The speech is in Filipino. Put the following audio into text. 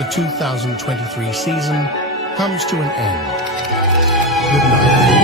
the 2023 season comes to an end. Good night.